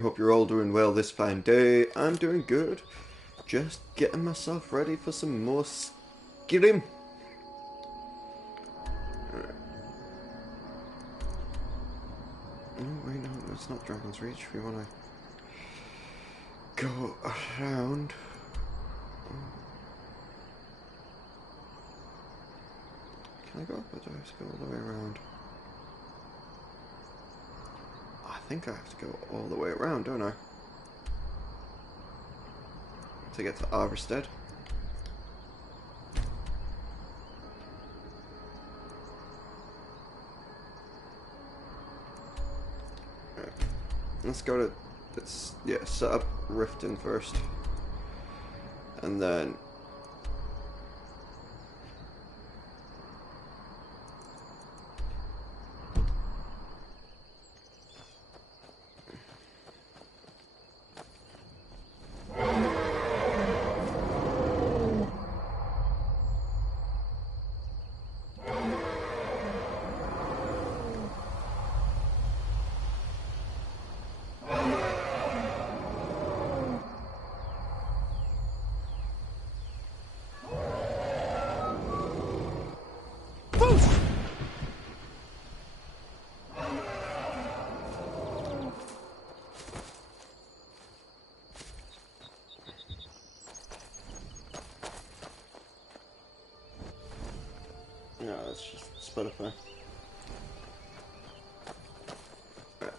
Hope you're all doing well this fine day. I'm doing good. Just getting myself ready for some more Skyrim. Alright. Oh, wait, no, it's not Dragon's Reach. We want to go around. Can I go up or do I have to go all the way around? I think I have to go all the way around, don't I? To get to Arverstead. Right. Let's go to this, set up Riften first. And then no, that's just Spotify. Right.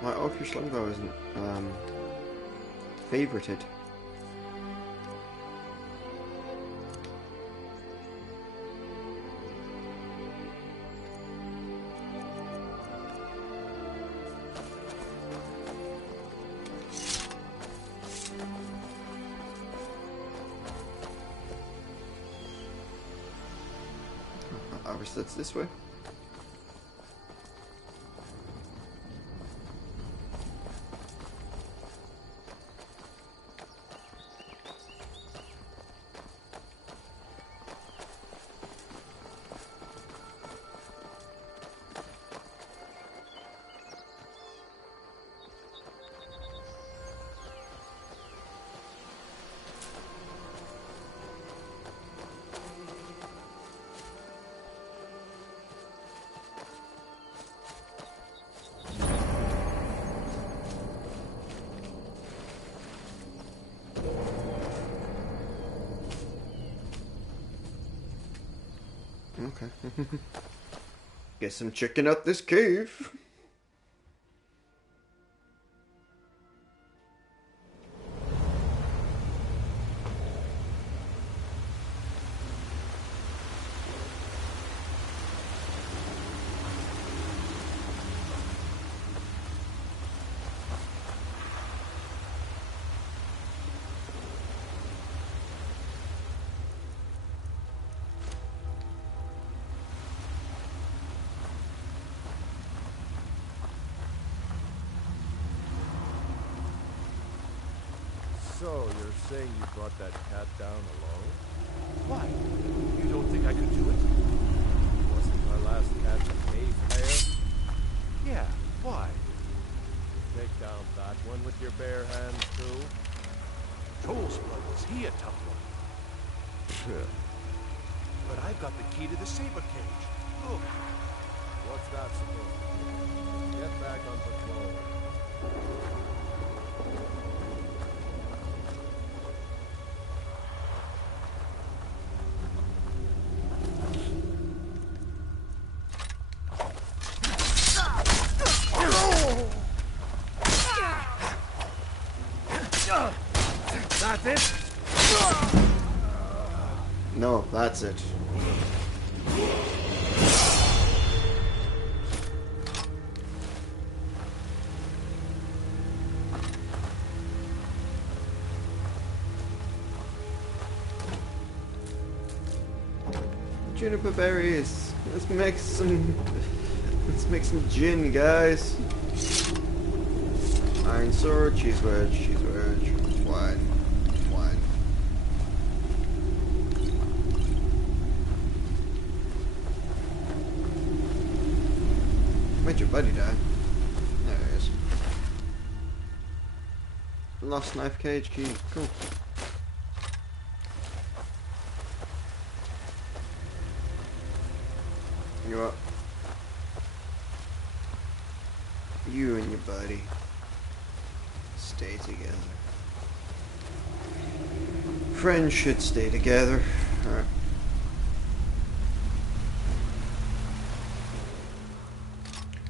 My Orcish longbow isn't favorited. Obviously that's this way. Okay. Guess I'm checking out this cave. So, you're saying you brought that cat down alone? Why? You don't think I could do it? Wasn't my last cat a cave player? Yeah, why? You take down that one with your bare hands, too? Troll's blood, was he a tough one? But I've got the key to the saber cage. Look. What's that supposed to be? Get back on patrol. That's it? No, that's it. Juniper berries. Let's make some gin, guys. Iron sword, cheese wedge, wine. Where'd your buddy die? There he is. Lost knife cage key. Cool. You up? You and your buddy stay together. Friends should stay together. Alright.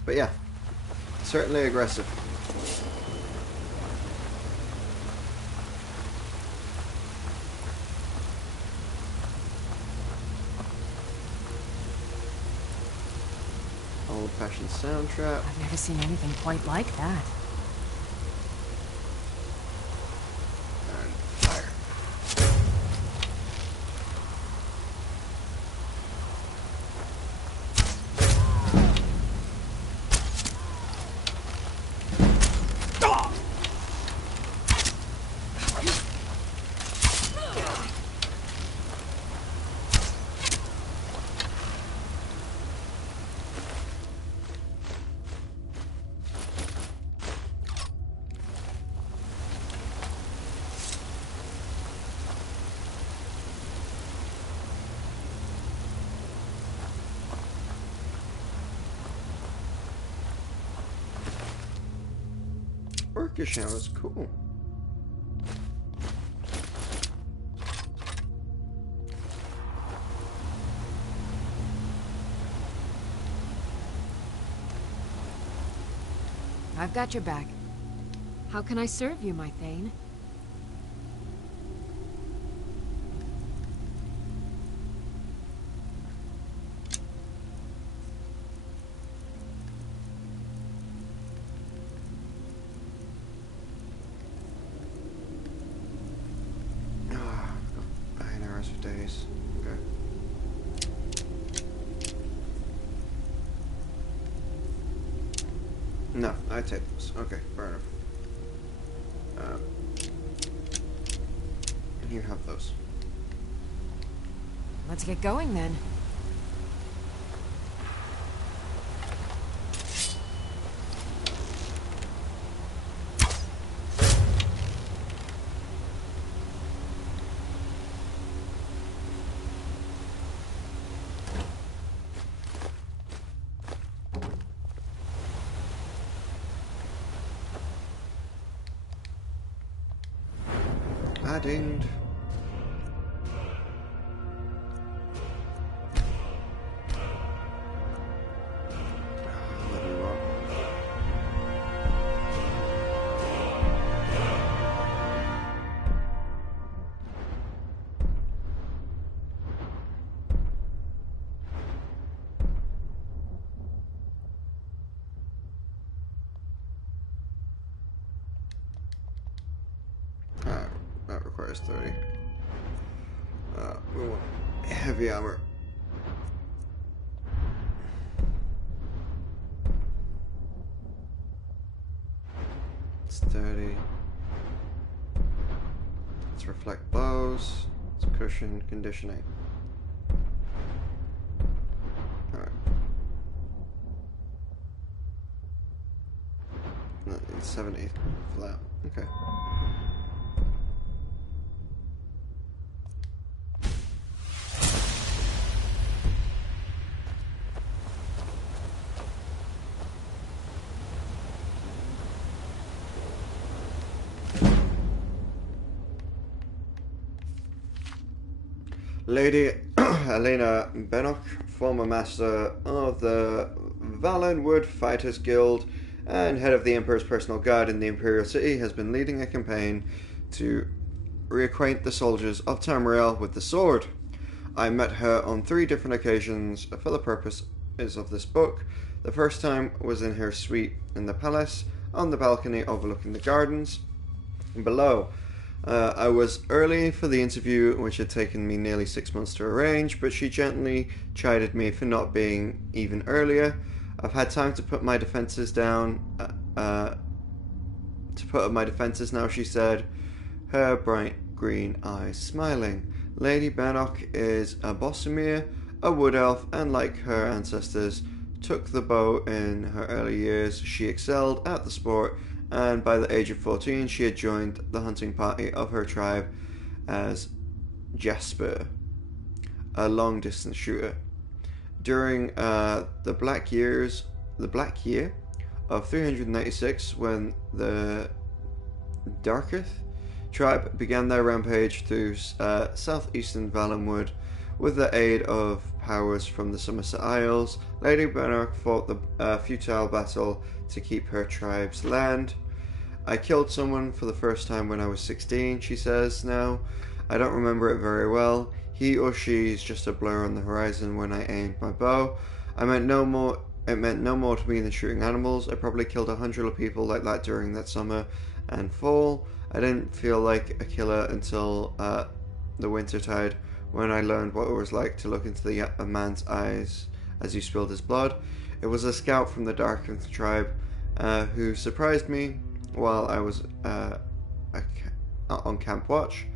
But yeah, certainly aggressive. Old-fashioned soundtrack. I've never seen anything quite like that. And fire. Orcish now is cool. I've got your back. How can I serve you, my Thane? Days. Okay. No, I take this. Okay, fair enough. You have those. Let's get going then. Dinged. What do we want? That requires 30. We want heavy armor. It's 30. Let's reflect blows. Let's cushion conditioning. Alright. No, it's 70 for that. Okay. Lady Elena Bennock, former master of the Valenwood Fighters Guild and head of the Emperor's personal guard in the Imperial City, has been leading a campaign to reacquaint the soldiers of Tamriel with the sword. I met her on 3 different occasions for the purposes of this book. The first time was in her suite in the palace, on the balcony overlooking the gardens below. I was early for the interview, which had taken me nearly 6 months to arrange, but she gently chided me for not being even earlier. I've had time to put my defences down. To put up my defences now, she said, her bright green eyes smiling. Lady Bannock is a Bossamere, a wood elf, and like her ancestors, took the bow in her early years. She excelled at the sport, and by the age of 14 she had joined the hunting party of her tribe as Jasper, a long-distance shooter. During the Black Year of 396, when the Darketh tribe began their rampage through southeastern Valenwood with the aid of powers from the Somerset Isles, Lady Bannock fought the futile battle to keep her tribe's land. I killed someone for the first time when I was 16, she says now. I don't remember it very well. He or she is just a blur on the horizon when I aimed my bow. It meant no more to me than shooting animals. I probably killed 100 people like that during that summer and fall. I didn't feel like a killer until the wintertide, when I learned what it was like to look into a man's eyes as he spilled his blood. It was a scout from the Darketh tribe who surprised me while I was on camp watch.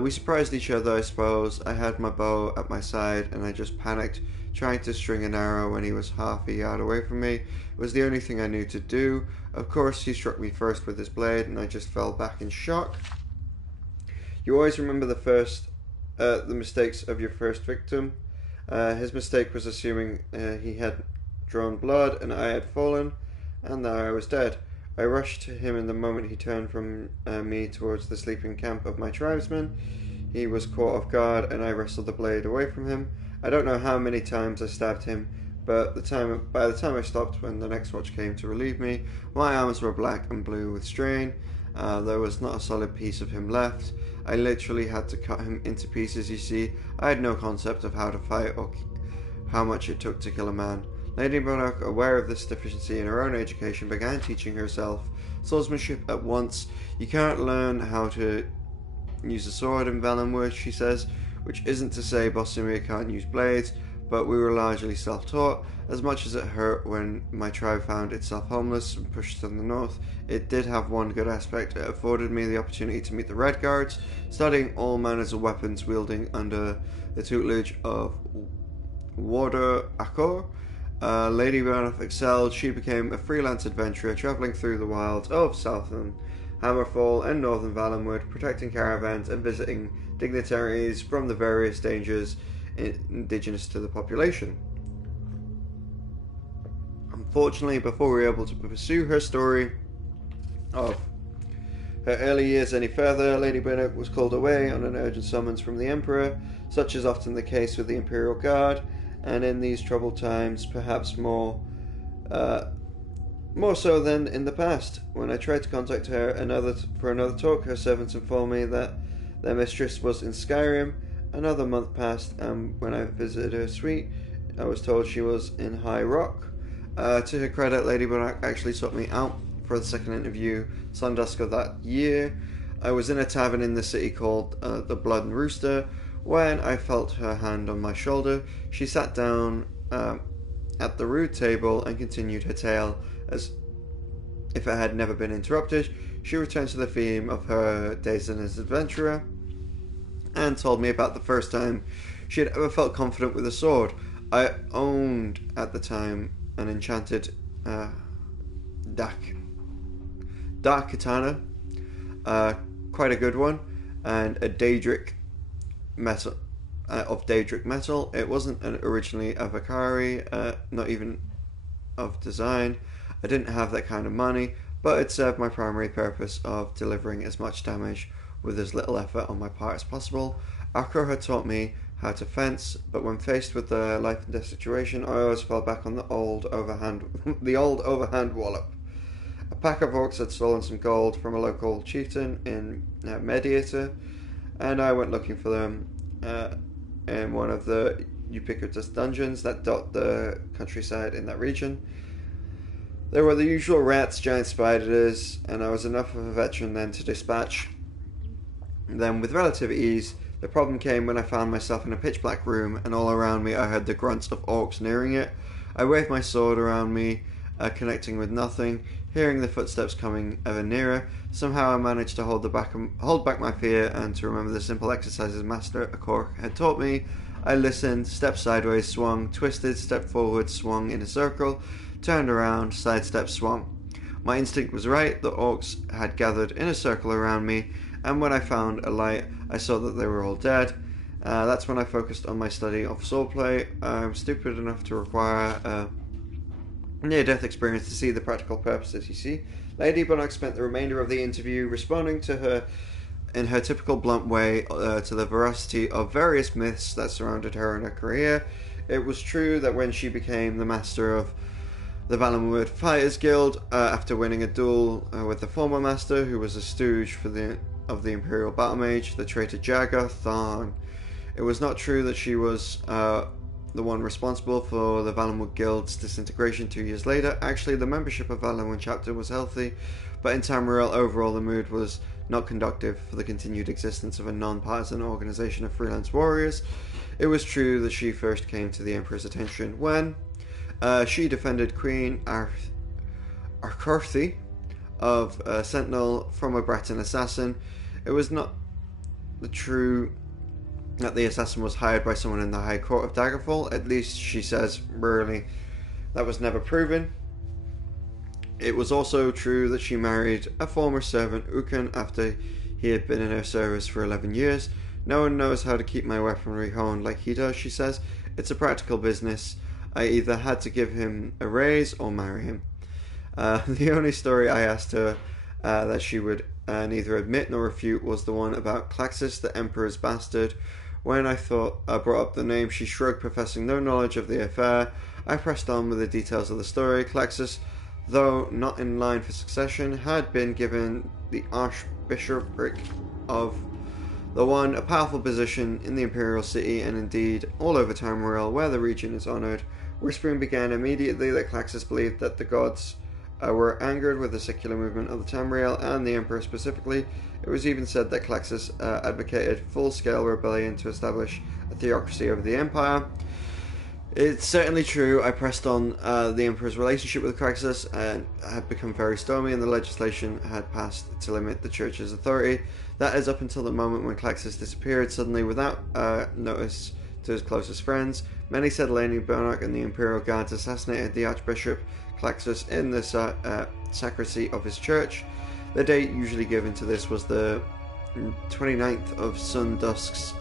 We surprised each other, I suppose. I had my bow at my side and I just panicked, trying to string an arrow when he was half a yard away from me. It was the only thing I knew to do. Of course, he struck me first with his blade and I just fell back in shock. You always remember the mistakes of your first victim. His mistake was assuming he had drawn blood and I had fallen, and there I was dead. I rushed to him in the moment he turned from me towards the sleeping camp of my tribesmen. He was caught off guard and I wrestled the blade away from him. I don't know how many times I stabbed him, but by the time I stopped when the next watch came to relieve me, my arms were black and blue with strain. There was not a solid piece of him left. I literally had to cut him into pieces, you see. I had no concept of how to fight or how much it took to kill a man. Lady Bannock, aware of this deficiency in her own education, began teaching herself swordsmanship at once. You can't learn how to use a sword in Valenwood, she says, which isn't to say Bossamere can't use blades, but we were largely self-taught. As much as it hurt when my tribe found itself homeless and pushed to the north, it did have one good aspect. It afforded me the opportunity to meet the Red Guards, studying all manners of weapons wielding under the tutelage of Warder Akor. Lady Bannock excelled. She became a freelance adventurer, travelling through the wilds of southern Hammerfall and northern Valenwood, protecting caravans and visiting dignitaries from the various dangers indigenous to the population. Unfortunately, before we were able to pursue her story of her early years any further, Lady Bannock was called away on an urgent summons from the Emperor, such is often the case with the Imperial Guard, and in these troubled times, perhaps more so than in the past. When I tried to contact her for another talk, her servants informed me that their mistress was in Skyrim. Another month passed, and when I visited her suite, I was told she was in High Rock. To her credit, Lady Bannock actually sought me out for the second interview Sundusk of that year. I was in a tavern in the city called the Blood and Rooster when I felt her hand on my shoulder. She sat down at the rude table and continued her tale as if it had never been interrupted. She returned to the theme of her days as an adventurer and told me about the first time she had ever felt confident with a sword. I owned at the time an enchanted dark katana, quite a good one, and a Daedric metal of Daedric metal. It wasn't originally a Vakari, not even of design. I didn't have that kind of money, but it served my primary purpose of delivering as much damage with as little effort on my part as possible. Akor had taught me how to fence, but when faced with the life and death situation, I always fell back on the old overhand wallop. A pack of orcs had stolen some gold from a local chieftain in Mediator, and I went looking for them in one of the ubiquitous dungeons that dot the countryside in that region. There were the usual rats, giant spiders, and I was enough of a veteran then to dispatch them with relative ease. The problem came when I found myself in a pitch-black room, and all around me I heard the grunts of orcs nearing it. I waved my sword around me, connecting with nothing, hearing the footsteps coming ever nearer. Somehow I managed to hold back my fear and to remember the simple exercises Master Akor had taught me. I listened, stepped sideways, swung, twisted, stepped forward, swung in a circle, turned around, sidestepped, swung. My instinct was right. The orcs had gathered in a circle around me, and when I found a light, I saw that they were all dead. That's when I focused on my study of swordplay. I'm stupid enough to require a near-death experience to see the practical purposes, you see. Lady Bunnock spent the remainder of the interview responding to her in her typical blunt way to the veracity of various myths that surrounded her and her career. It was true that when she became the master of the Valenwood Fighters Guild, after winning a duel with the former master, who was a stooge of the Imperial Battle Mage, the traitor Jagger Tharn. It was not true that she was the one responsible for the Valenwood Guild's disintegration 2 years later. Actually, the membership of Valenwood chapter was healthy, but in Tamriel, overall the mood was not conducive for the continued existence of a non-partisan organization of freelance warriors. It was true that she first came to the Emperor's attention when she defended Queen Arcarthy of Sentinel from a Breton assassin. It was not true that the assassin was hired by someone in the High Court of Daggerfall. At least, she says, rarely. That was never proven. It was also true that she married a former servant, Ukan, after he had been in her service for 11 years. No one knows how to keep my weaponry honed like he does, she says. It's a practical business. I either had to give him a raise or marry him. The only story I asked her that she would neither admit nor refute was the one about Claxus, the Emperor's bastard. When I brought up the name, she shrugged, professing no knowledge of the affair. I pressed on with the details of the story. Claxus, though not in line for succession, had been given the Archbishopric of the One, a powerful position in the Imperial City, and indeed all over Tamriel, where the region is honoured. Whispering began immediately that Claxus believed that the gods were angered with the secular movement of the Tamriel and the Emperor specifically. It was even said that Claxus advocated full-scale rebellion to establish a theocracy over the Empire. It's certainly true. I pressed on the Emperor's relationship with Claxus and had become very stormy, and the legislation had passed to limit the Church's authority. That is up until the moment when Claxus disappeared suddenly without notice to his closest friends. Many said Lady Bunnock and the Imperial Guards assassinated the Archbishop Claxus in the sacristy of his church. The date usually given to this was the 29th of Sundusk's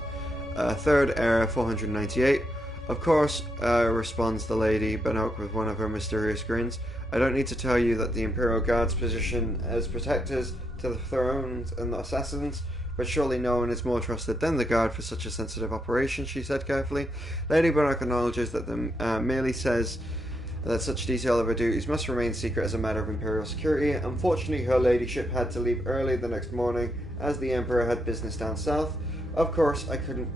third era, 498. Of course, responds the Lady Bunnock with one of her mysterious grins. I don't need to tell you that the Imperial Guard's position as protectors to the thrones and the assassins, but surely no one is more trusted than the Guard for such a sensitive operation, she said carefully. Lady Bunnock acknowledges that merely says that such detail of her duties must remain secret as a matter of Imperial security. Unfortunately, her ladyship had to leave early the next morning as the Emperor had business down south. Of course, I couldn't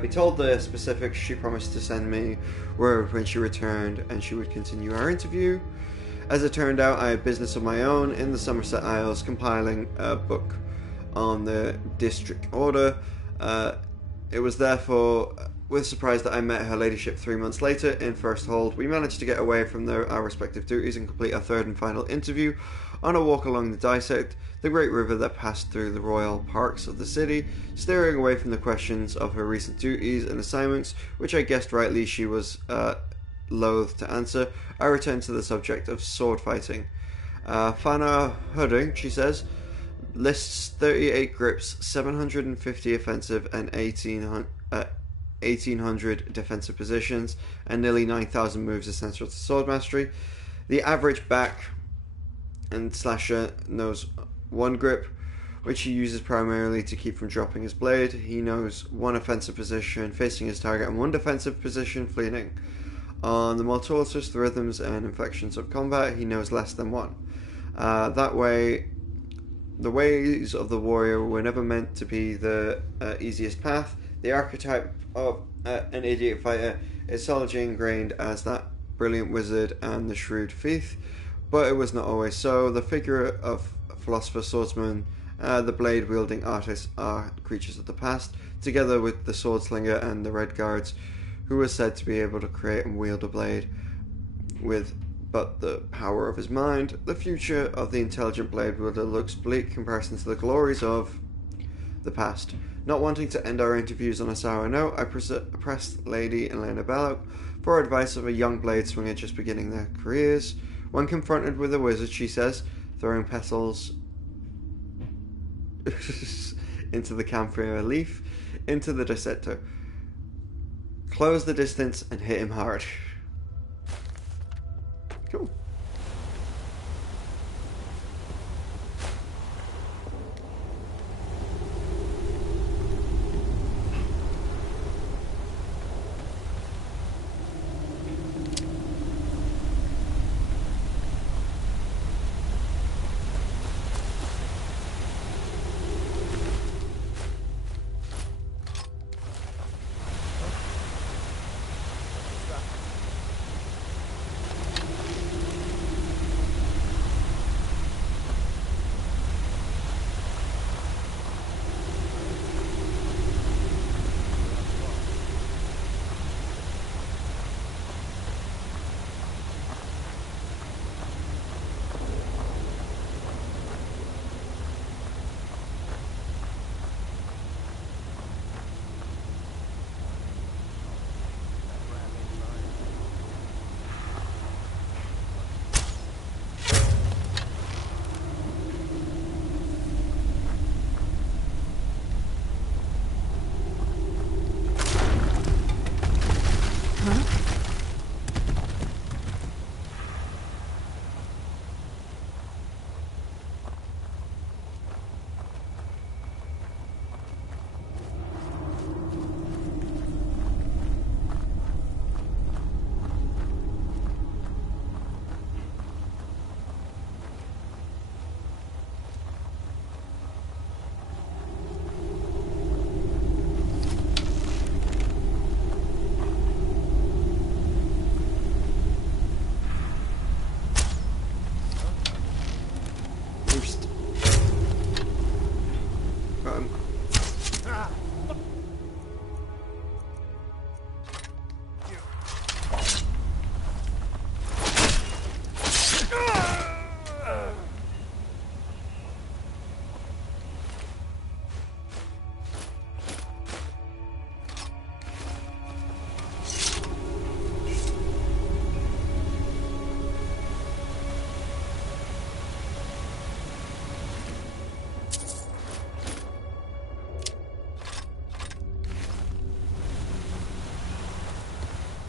be told the specifics. She promised to send me word when she returned, and she would continue our interview. As it turned out, I had business of my own in the Somerset Isles, compiling a book on the district order. It was therefore with surprise that I met her ladyship 3 months later in First Hold. We managed to get away from our respective duties and complete our third and final interview on a walk along the Dissect, the great river that passed through the royal parks of the city, steering away from the questions of her recent duties and assignments, which I guessed rightly she was loath to answer. I returned to the subject of sword fighting. Fana Hudding, she says, lists 38 grips, 750 offensive and 1800 defensive positions, and nearly 9,000 moves essential to sword mastery. The average back and slasher knows one grip, which he uses primarily to keep from dropping his blade. He knows one offensive position facing his target and one defensive position fleeing. On the more torturous rhythms and inflections of combat, he knows less than one. That way, the ways of the warrior were never meant to be the easiest path. The archetype of an idiot fighter is solidly ingrained as that brilliant wizard and the shrewd thief, but it was not always so. The figure of philosopher swordsman, the blade-wielding artist are creatures of the past, together with the swordslinger and the red guards, who were said to be able to create and wield a blade with but the power of his mind. The future of the intelligent blade wielder looks bleak in comparison to the glories of the past. Not wanting to end our interviews on a sour note, I pressed Lady Elena Belloc for advice of a young blade swinger just beginning their careers. When confronted with a wizard, she says, throwing petals into the camphor leaf, into the dissector. Close the distance and hit him hard. Cool.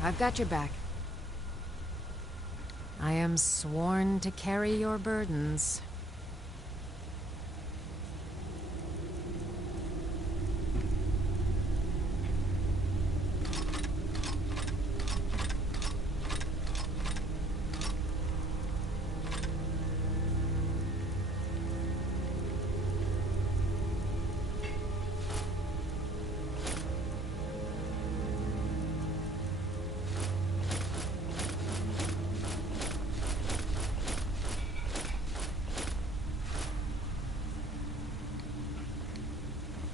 I've got your back. I am sworn to carry your burdens.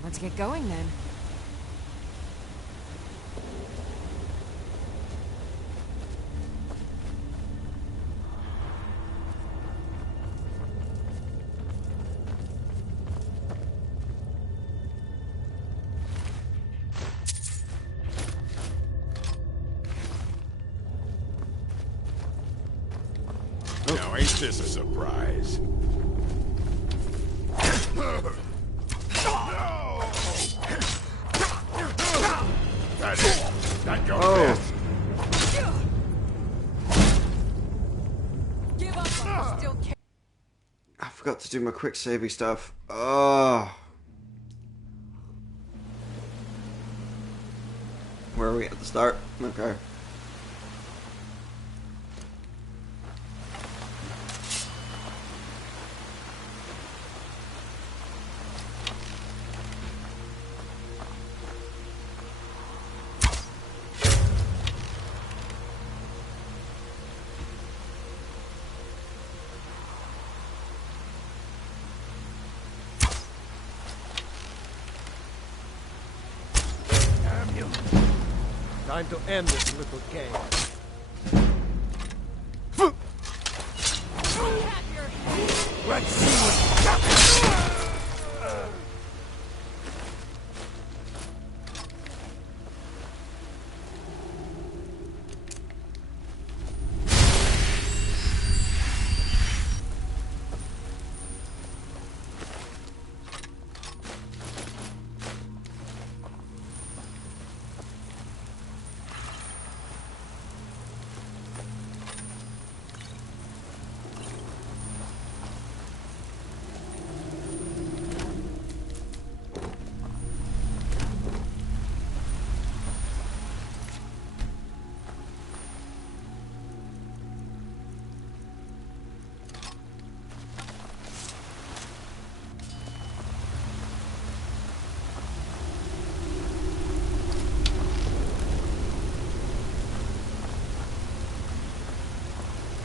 Let's get going then. Now ain't this a surprise? That goes fast. Give up, I still can't. I forgot to do my quick saving stuff. Oh. Where are we at the start? Okay. Time to end this little game. Let's see what you got.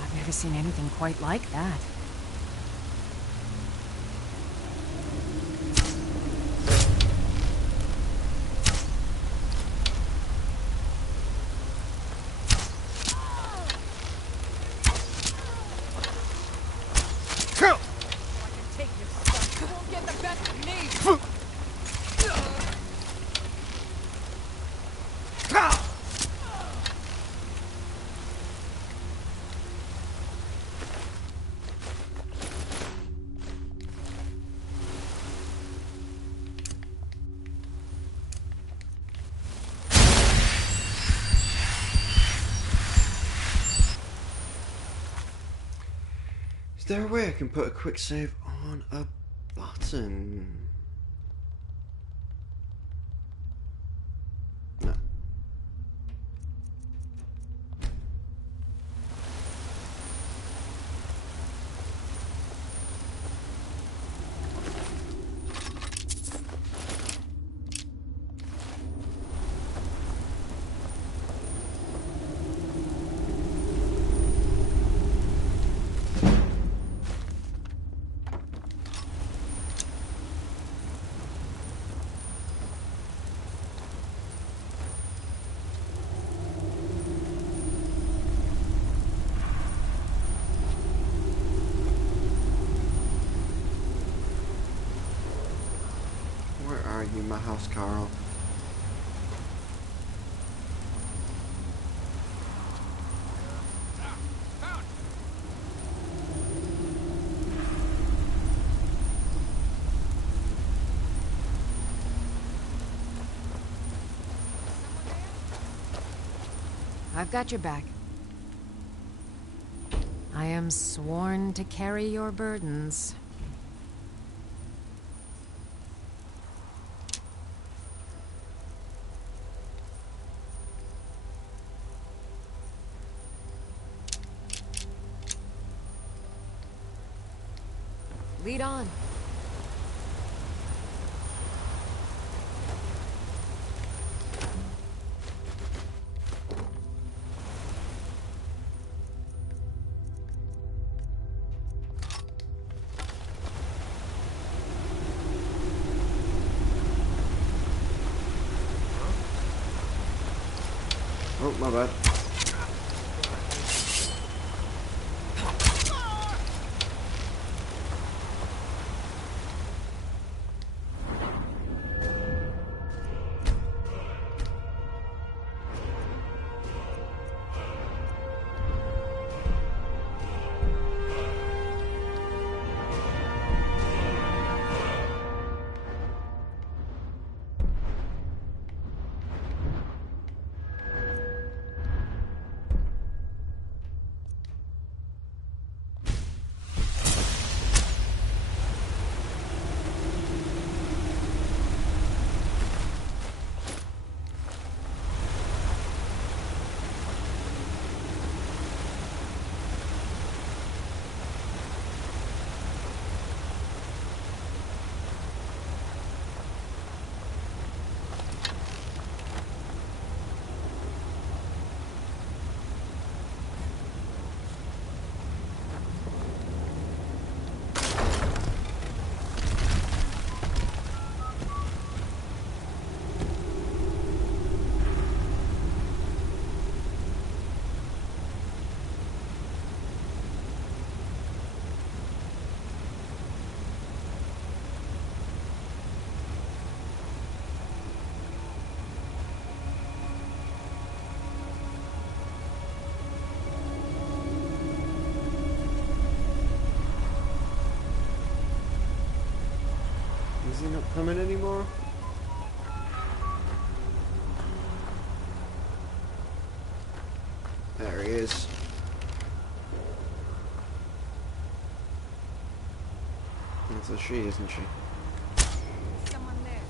I've never seen anything quite like that. Is there a way I can put a quick save on a button? No. Where are you, my house, Carl? I've got your back. I am sworn to carry your burdens. Lead on. Oh, my bad. he not coming anymore? There he is. That's a she, isn't she? Someone there.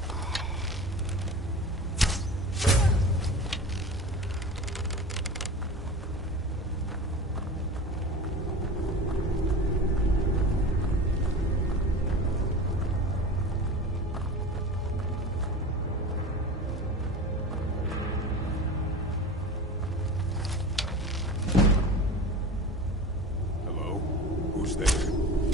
Hello? Who's there? Someone there?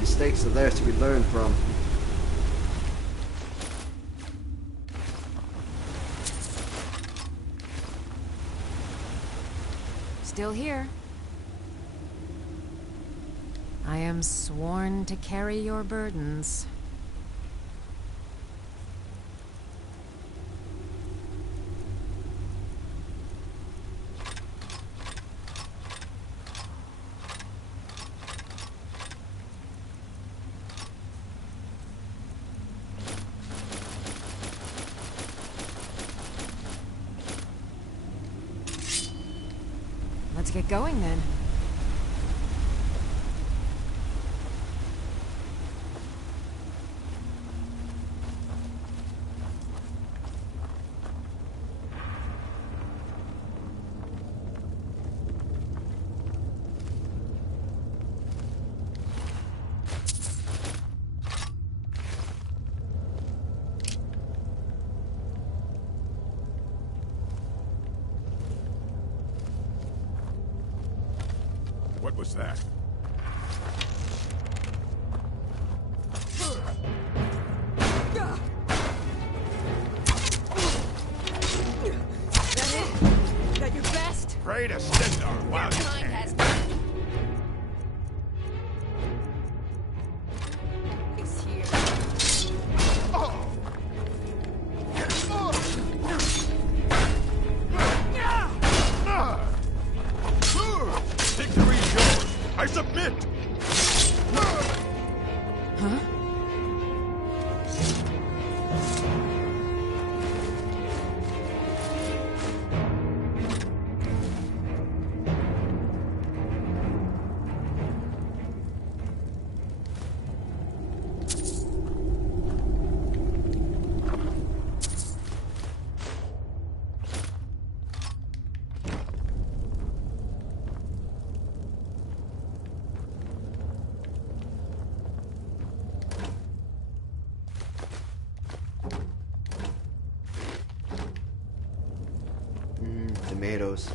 Mistakes are there to be learned from. Still here. I am sworn to carry your burdens. Let's get going then. What was that? That it? That your best? Pray to Stendarr while you Kind can. has is here. Victory is yours. I submit. Huh? Tomatoes.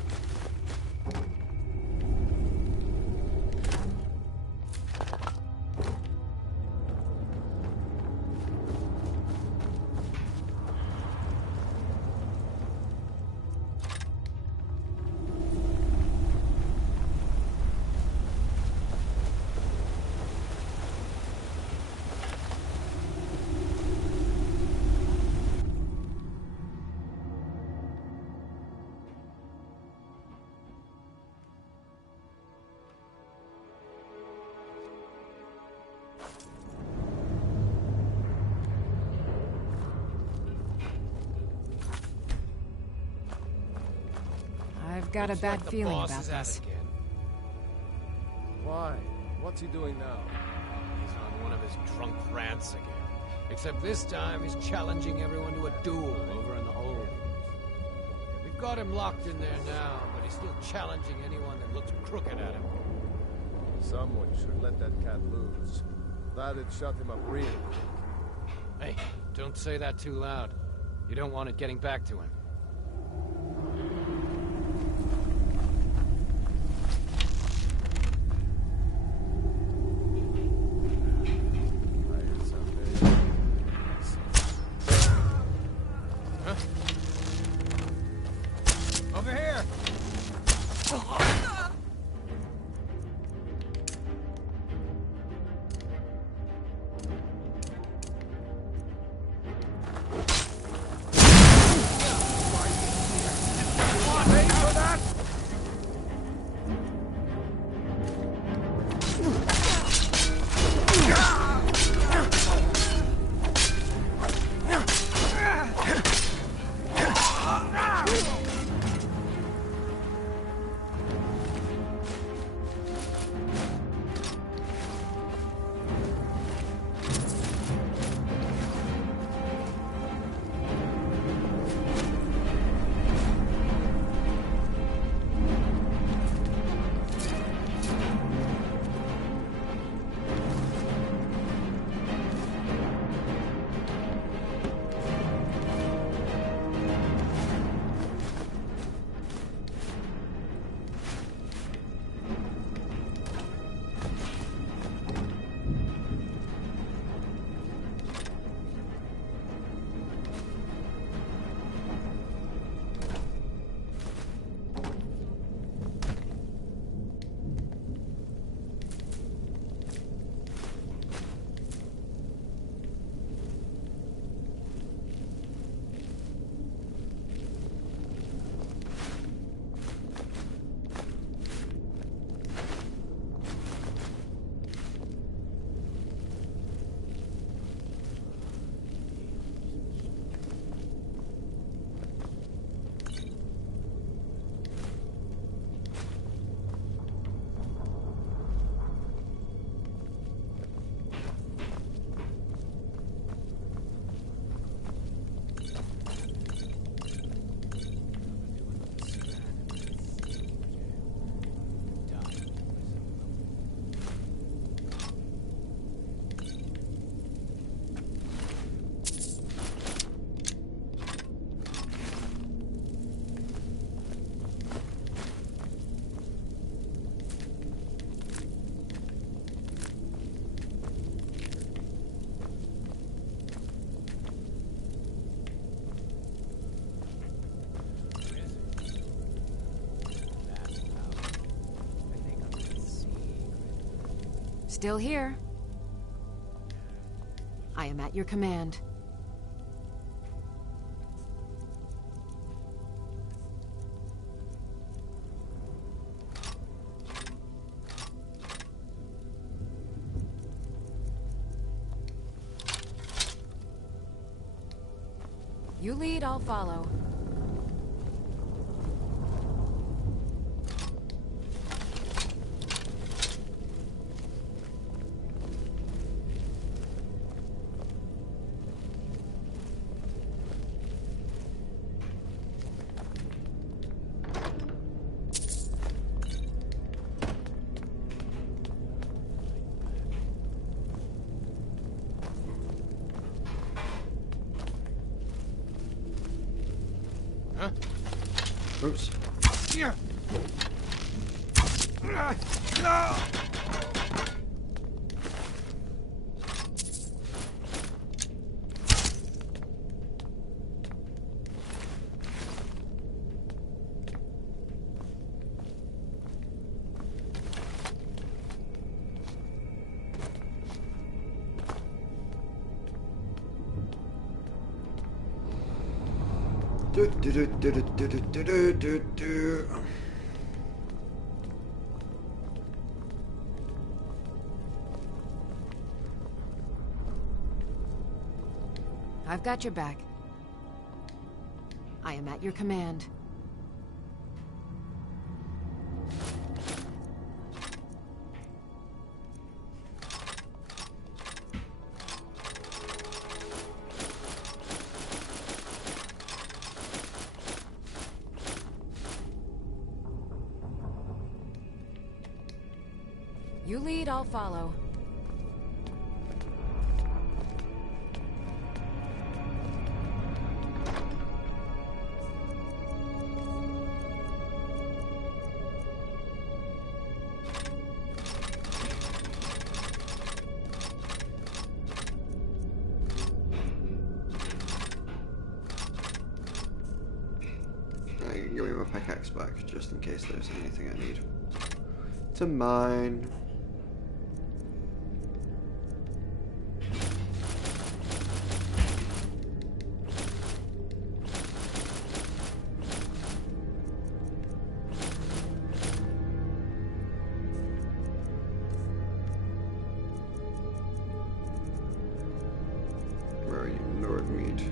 I've got a Looks bad like the feeling boss about is at this. it again. Why? What's he doing now? He's on one of his drunk rants again. Except this time he's challenging everyone to a duel over in the hold. We've got him locked in there now, but he's still challenging anyone that looks crooked at him. Someone should let that cat loose. That'd shut him up real quick. Hey, don't say that too loud. You don't want it getting back to him. Huh? Over here! Still here. I am at your command. You lead, I'll follow. Huh? Oops. Here! I've got your back. I am at your command. You lead, I'll follow. my pickaxe back, just in case there's anything I need to mine. Where are you, Lord Mead?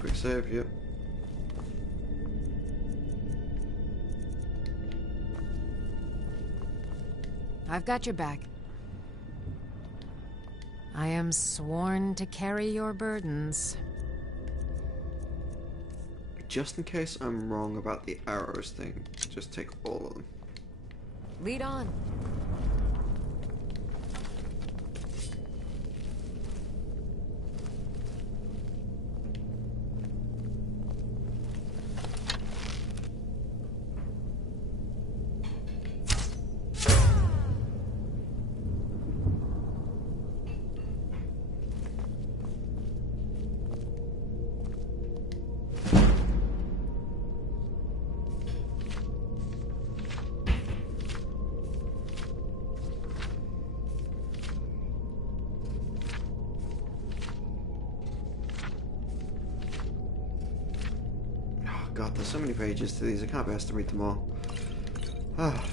Quick save, yep. I've got your back. I am sworn to carry your burdens. Just in case I'm wrong about the arrows thing, just take all of them. Lead on. God, there's so many pages to these, I can't be asked to read them all. Ah.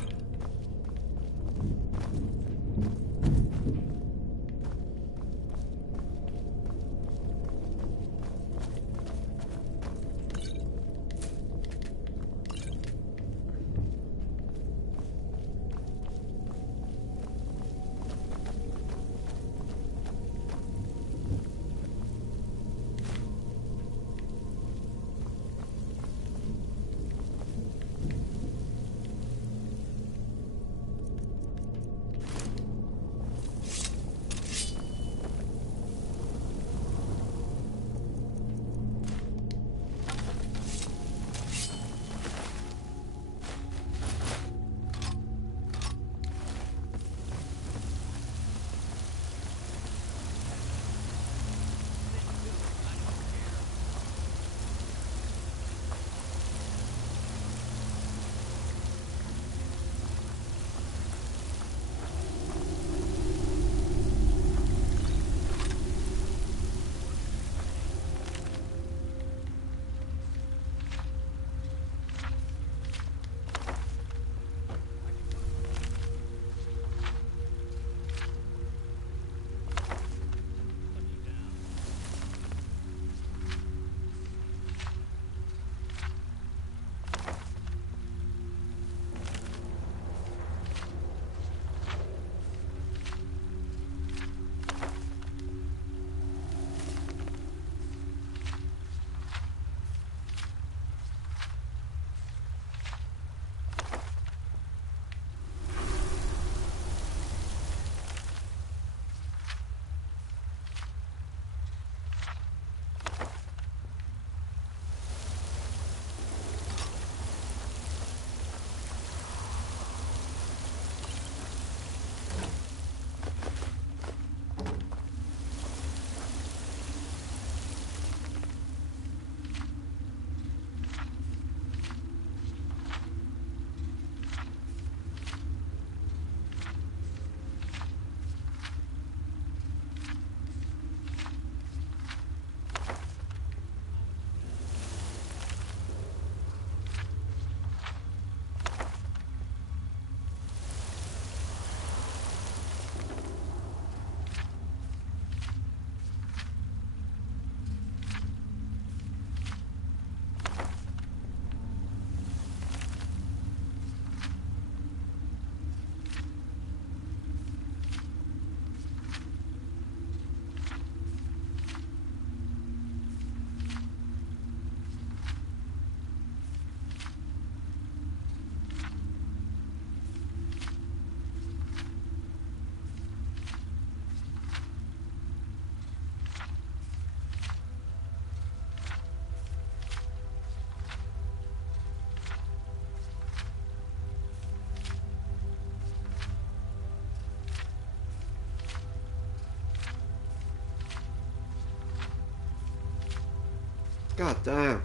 God damn.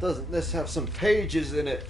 Doesn't this have some pages in it?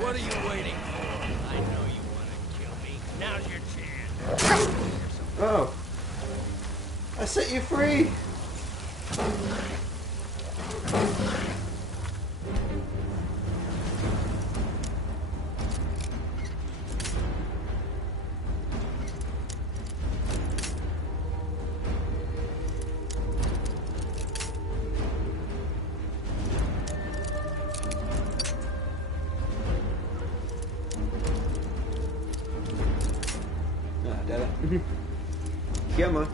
What are you waiting for? I know you want to kill me. Now's your chance. Oh. I set you free! Ah, did it? Come on.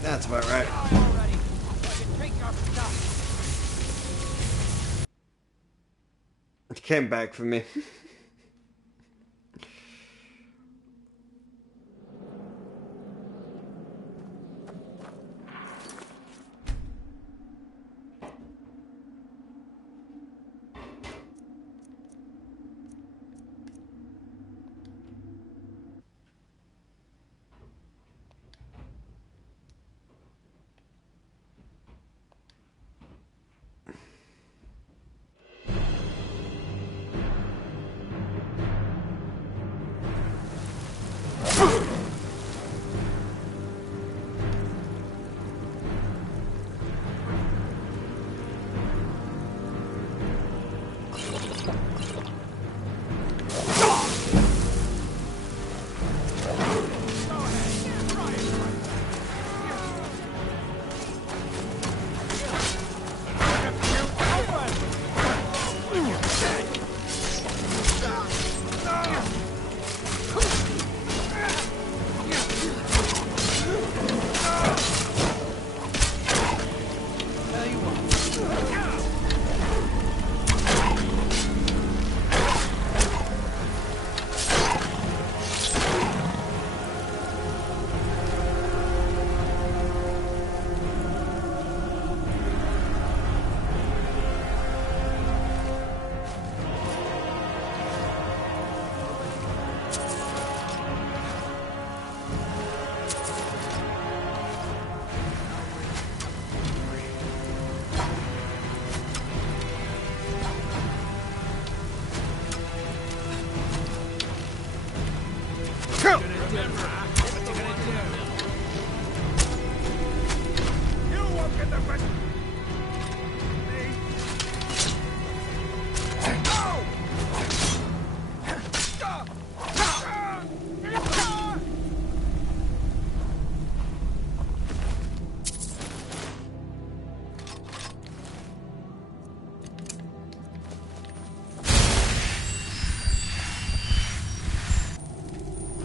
That's about right. It came back for me.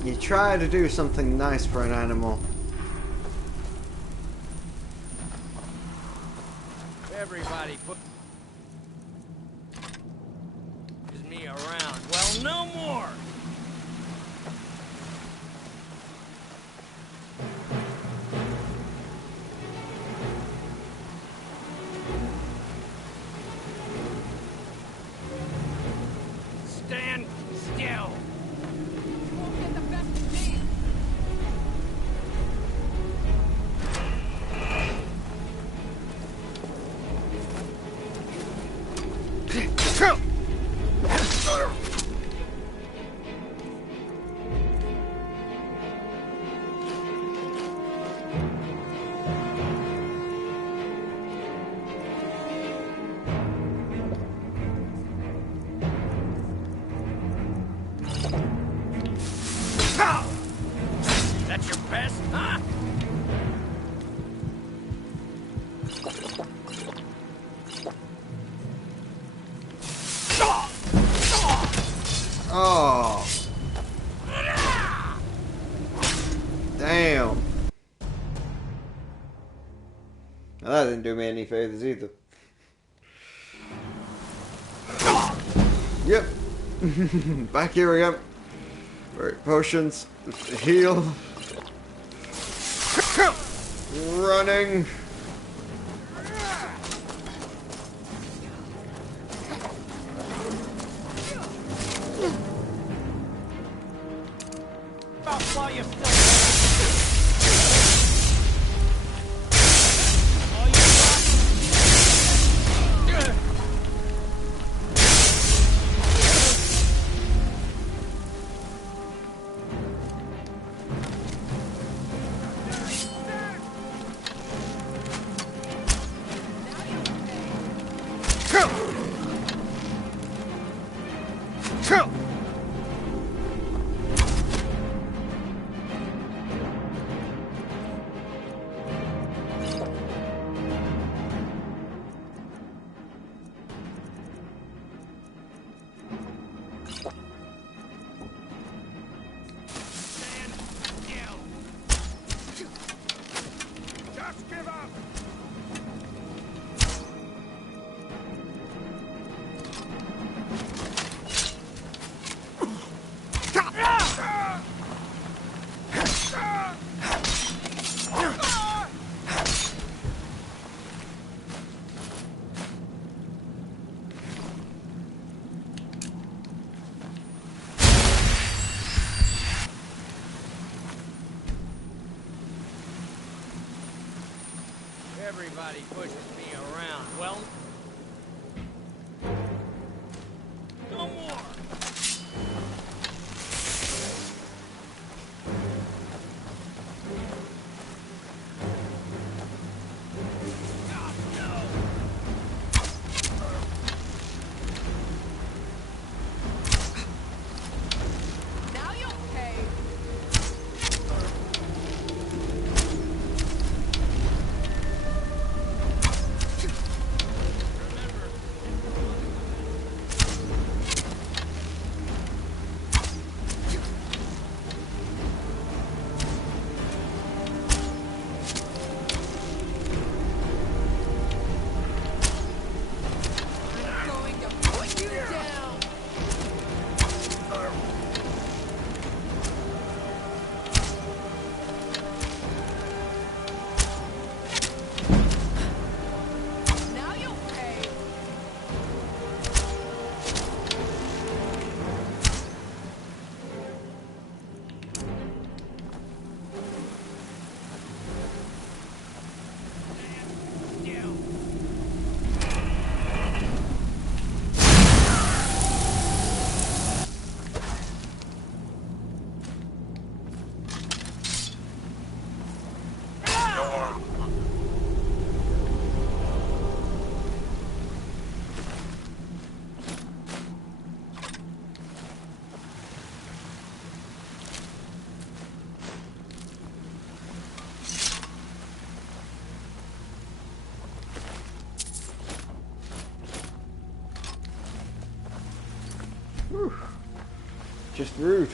You try to do something nice for an animal. Everybody put me around. Well, no more. Stand still. You won't get the best of me. That's your best, huh? Oh. Damn. Well, that didn't do me any favors either. Yep. Back here again. Right, potions. Heal. Running. While you're still Just give up! everybody pushes me around. Well, no more. Now you'll pay. I'm going to put you down. Now you'll pay. Just rude.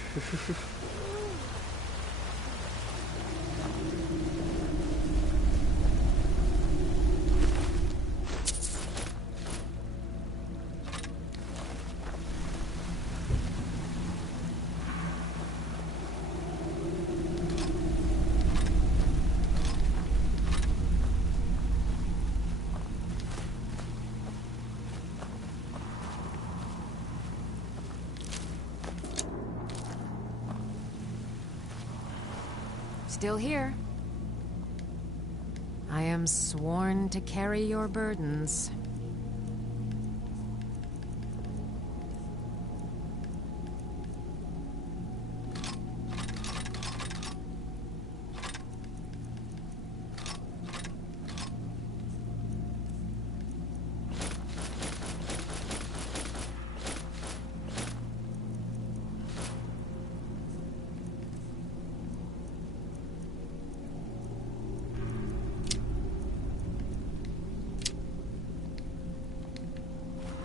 still here. I am sworn to carry your burdens.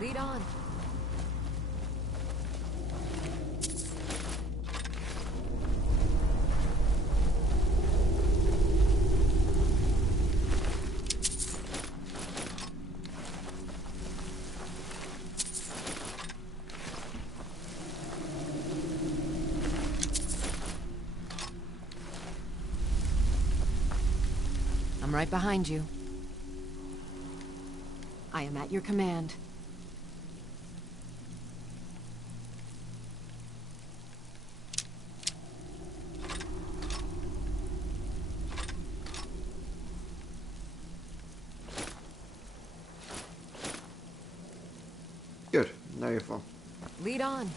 Lead on. I'm right behind you. I am at your command. Good. Now you're full. Lead on.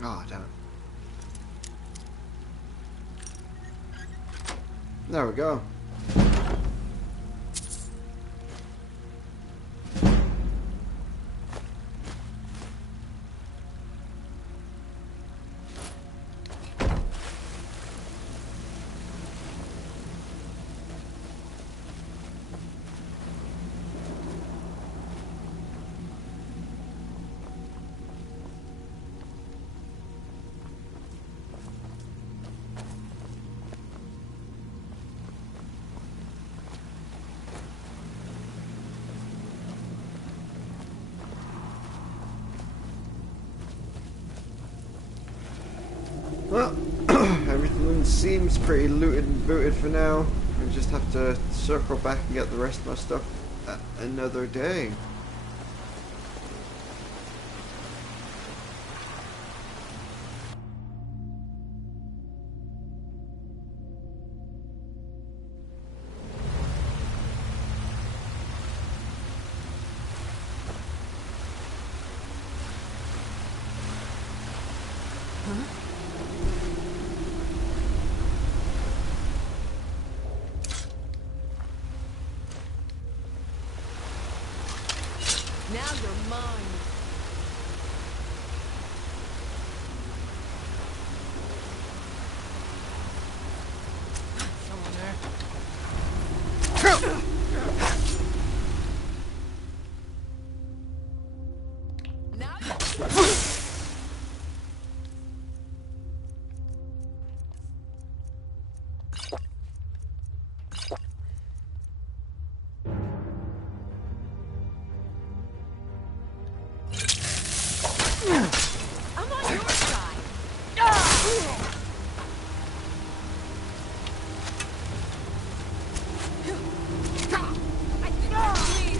Oh, damn it. There we go. Well, everything seems pretty looted and booted for now. I just have to circle back and get the rest of my stuff another day. Now you're mine. Someone there? Now I'm on your side. I think I'm bleeding.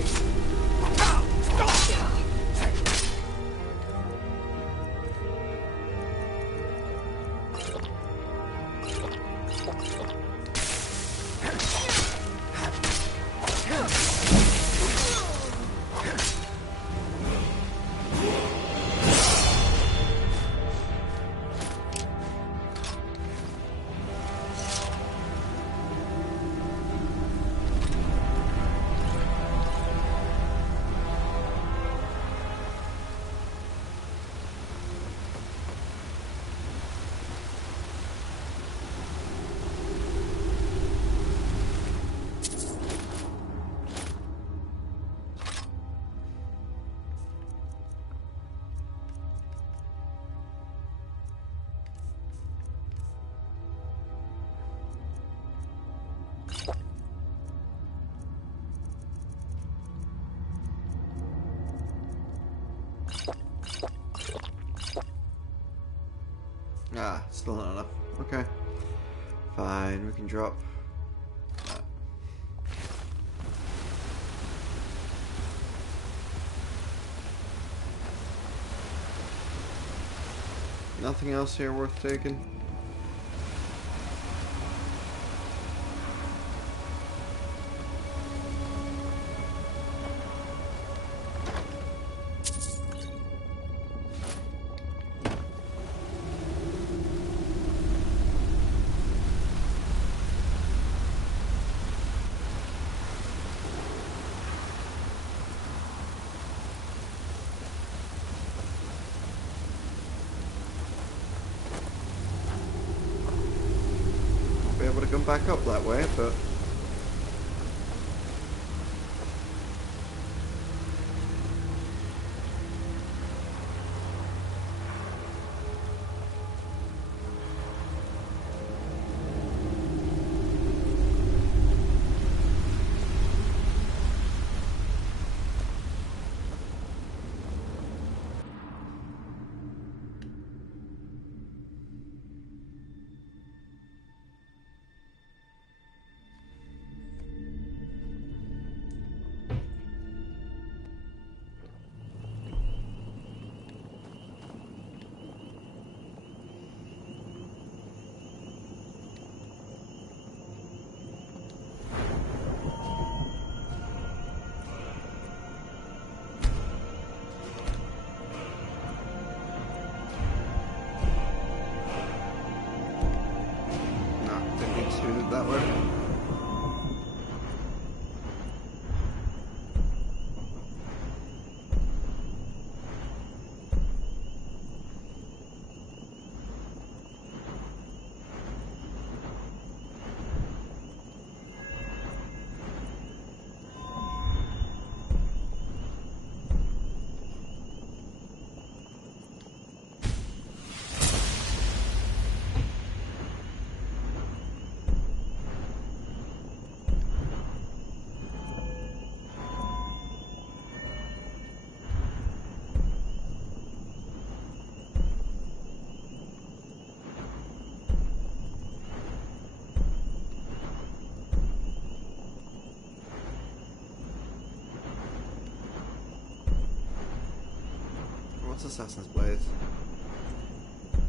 Ah, still not enough. Okay. Fine, we can drop. that. Nothing else here worth taking? Be able to come back up that way, but What's Assassin's Blade?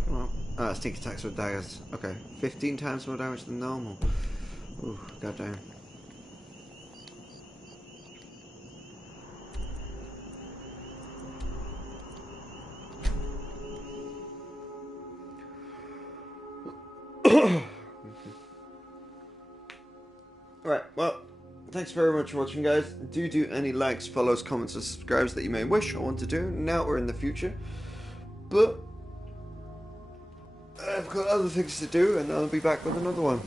Come on. Ah, sneak attacks with daggers. Okay. 15 times more damage than normal. Ooh, goddamn. Alright, well, thanks very much for watching, guys. Do any likes, follows, comments, or subscribes that you may wish or want to do now or in the future. But I've got other things to do, and I'll be back with another one.